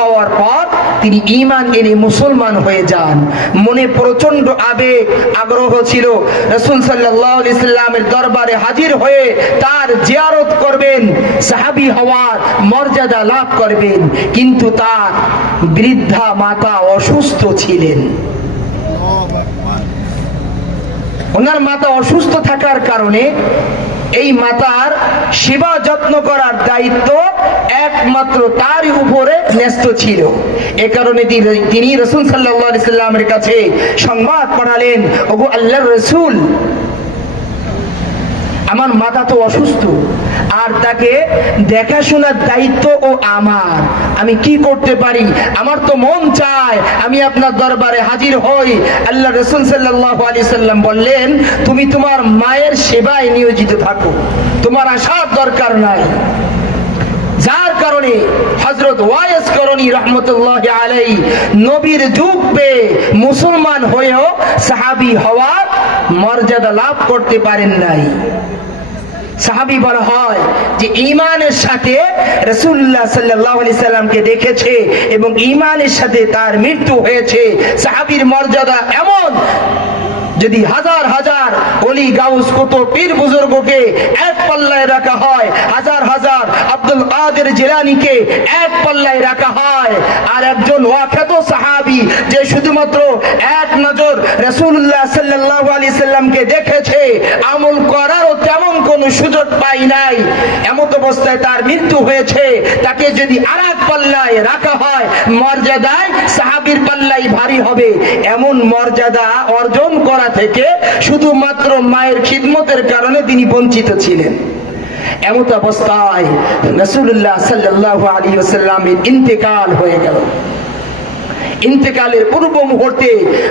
পাওয়ার পর তিনি ইমান এনে মুসলমান হয়ে যান। মনে প্রচণ্ড আবেগ, আগ্রহ ছিল। রসুল সাল্লাহ ইসলামের দরবারে হাজির হয়ে তার জিয়ারত করবেন, সাহাবি হওয়ার মর্যাদা লাভ করবেন। কিন্তু তার বৃদ্ধা মাতা অসুস্থ ছিলেন। ওনার মাতা অসুস্থ থাকার কারণে এই মাতার সেবা যত্ন করার দায়িত্ব একমাত্র তার উপরে ন্যস্ত ছিল। এ কারণে তিনি- রসুল সাল্লাহ সাল্লামের কাছে সংবাদ পাঠালেন, ওগো আল্লাহ রসুল, আমার মাথা তো অসুস্থ। আর তাকে দেখাশোনার দায়িত্ব ও আমার। আমি কি করতে পারি? আমার তো মন চায় আমি আপনার দরবারে হাজির হই। আল্লাহ রসুল সাল্লাহ আলি সাল্লাম বললেন, তুমি তোমার মায়ের সেবায় নিয়োজিত থাকো। তোমার আসার দরকার নাই। যার কারণে হজরত ওয়াইস করণী রহমতুল্লাহ আলাই নবীর যুগ পেয়ে মুসলমান হয়েও সাহাবি হওয়ার মর্যাদা লাভ করতে পারেন নাই। সাহাবি বলা হয় যে ইমানের সাথে রসুল্লাহ সাল্লাহ আলি সাল্লামকে দেখেছে এবং ইমানের সাথে তার মৃত্যু হয়েছে। সাহাবির মর্যাদা এমন যদি হাজার হাজার অলি গাউস কত পীর বুজুর্গকে এক পাল্লায় রাখা হয়, হাজার হাজার আব্দুল কাদের জিলানিকে এক পাল্লায় রাখা হয়, আর একজন ওয়াখ্যাত সাহাবি যে শুধুমাত্র এক নজর রসুল্লাহ সাল্লাহ আলি সাল্লামকে দেখেছে আমল সুযোগ পাই নাই। এমত অবস্থায় তার মৃত্যু হয়েছে। তাকে যদি আর এক পাল্লায় রাখা হয়, মর্যাদায় সাহাবির পাল্লাই ভারী হবে। এমন মর্যাদা অর্জন করা থেকে শুধুমাত্র মায়ের খিদমতের কারণে তিনি বঞ্চিত ছিলেন। এমত অবস্থায় রসুল্লাহ সাল্লাহ আলী সাল্লামের ইন্তেকাল হয়ে গেল। ইন্তেকালের পূর্ব মুহূর্তে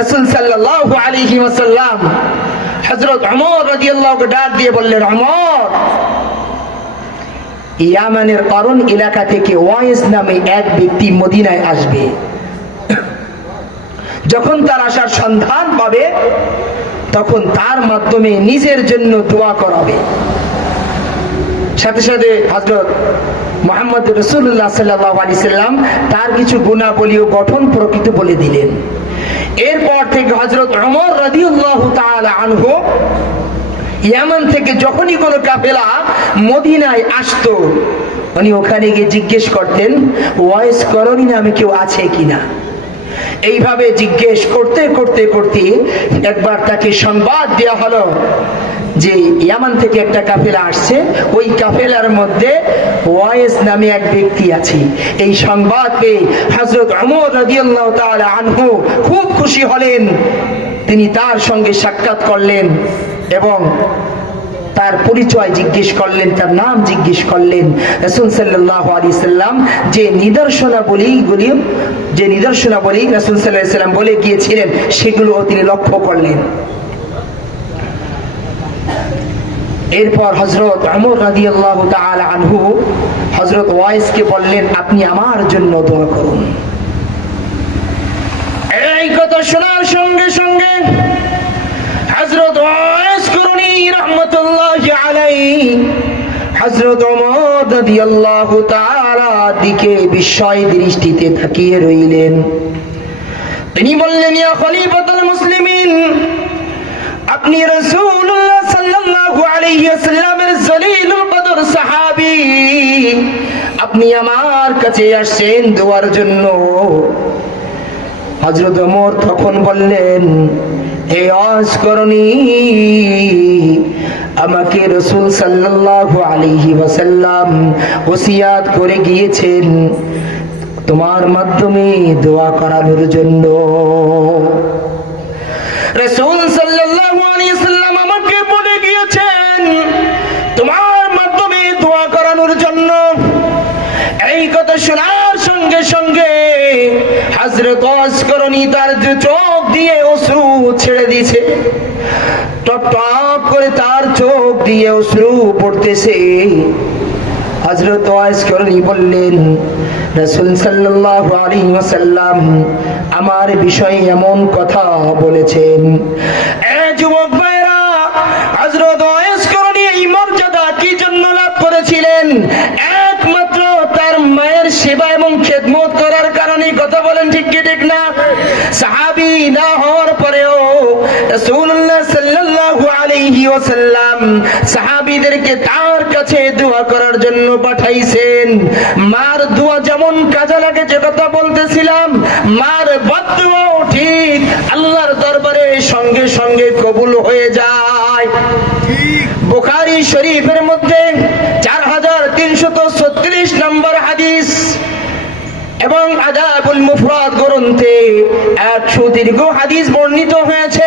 রসুল সাল্লাহ আলিহি ওয়াসাল্লাম হজরত অমর রাজিয়াল্লাহকে ডাক দিয়ে বললেন অমর ইয়ামানের অরণ এলাকা থেকে ওয়াইস নামে এক ব্যক্তি মদিনায় আসবে। যখন তার আসার সন্ধান পাবে, তখন তার মাধ্যমে নিজের জন্য দোয়া করাবে। সাথে সাথে হজরত মোহাম্মদ রসুল্লাহ সাল্লাহ আলি সাল্লাম তার কিছু গুণাবলী ও গঠন প্রকৃত বলে দিলেন। এরপর থেকে হজরত অমর রাজিউল্লাহ আনহ ইয়ামান থেকে যখনই কোনো কাফেলা মদিনায় আসতো, উনি ওখানে গিয়ে জিজ্ঞেস করতেন ওয়েস করণী নামে কেউ আছে কিনা? এইভাবে জিজ্ঞেস করতে করতে করতে একবার তাকে সংবাদ দেওয়া হলো যে ইয়ামান থেকে একটা কাফেলা আসছে। ওই কাফেলার মধ্যে ওয়াইস নামে এক ব্যক্তি আছে। এই সংবাদ পেয়ে হজরত অমর রাদিয়াল্লাহ তাআলা আনহু খুব খুশি হলেন। তিনি তার সঙ্গে সাক্ষাৎ করলেন এবং তার পরিচয় জিজ্ঞেস করলেন, তার নাম জিজ্ঞেস করলেন রসুল সাল্লাহ আলী সাল্লাম। যে নিদর্শনাবলীগুলি যে নিদর্শনাবলী রসুল সাল্লাহ সাল্লাম বলে গিয়েছিলেন, সেগুলো তিনি লক্ষ্য করলেন। এরপর হজরত আমর রাজি আল্লাহ আনহু হজরত ওয়াইসকে বললেন, আপনি আমার জন্য দোয়া করুন। এই কথা শোনার সঙ্গে সঙ্গে হজরত ওয়াইস করুনি রহমতুল্লাহ আলাই তিনি বললেন আপনি আপনি আমার কাছে আসছেন দোয়ার জন্য। হজরত ওমর তখন বললেন, হে অস্করণী আমাকে রসুল সাল্লাল্লাহু আলাইহি ওয়াসাল্লাম ওসিয়াত করে গিয়েছেন। তোমার মাধ্যমে দোয়া করানোর জন্য। রসুল ওয়াসাল্লাম আমাকে বলে গিয়েছেন, তোমার মাধ্যমে দোয়া করানোর জন্য। এই কথা শোনার সঙ্গে সঙ্গে হাজরত অস্করণী তার চোখ দিয়ে অশ্রু ছেড়ে দিছে টপ করে তার চোখ দিয়ে অশ্রু পড়তেছে। হজরত বললেন, রসুল আমার বিষয়ে এমন কথা বলেছেন যুবক ভাইরা হজরত এই মর্যাদা কি জন্য লাভ করেছিলেন? একমাত্র তার মায়ের সেবা এবং খেদমত করার কারণে কথা বলেন ঠিক কি ঠিক না? সাহাবি না হওয়ার পরেও সাল্লাল্লাহু আলাইহি ওয়াসাল্লাম সাহাবীদেরকে তার কাছে দোয়া করার জন্য পাঠাইছেন। মার দোয়া যেমন কাজে লাগে যে কথা বলতেছিলাম, মার বদদোয়াও ঠিক আল্লাহর দরবারে সঙ্গে সঙ্গে কবুল হয়ে যায়। বুখারী শরীফের মধ্যে চার হাজার তিনশত ছত্রিশ নম্বর হাদিস এবং আদাবুল মুফরাদ গ্রন্থে এক সুদীর্ঘ হাদিস বর্ণিত হয়েছে।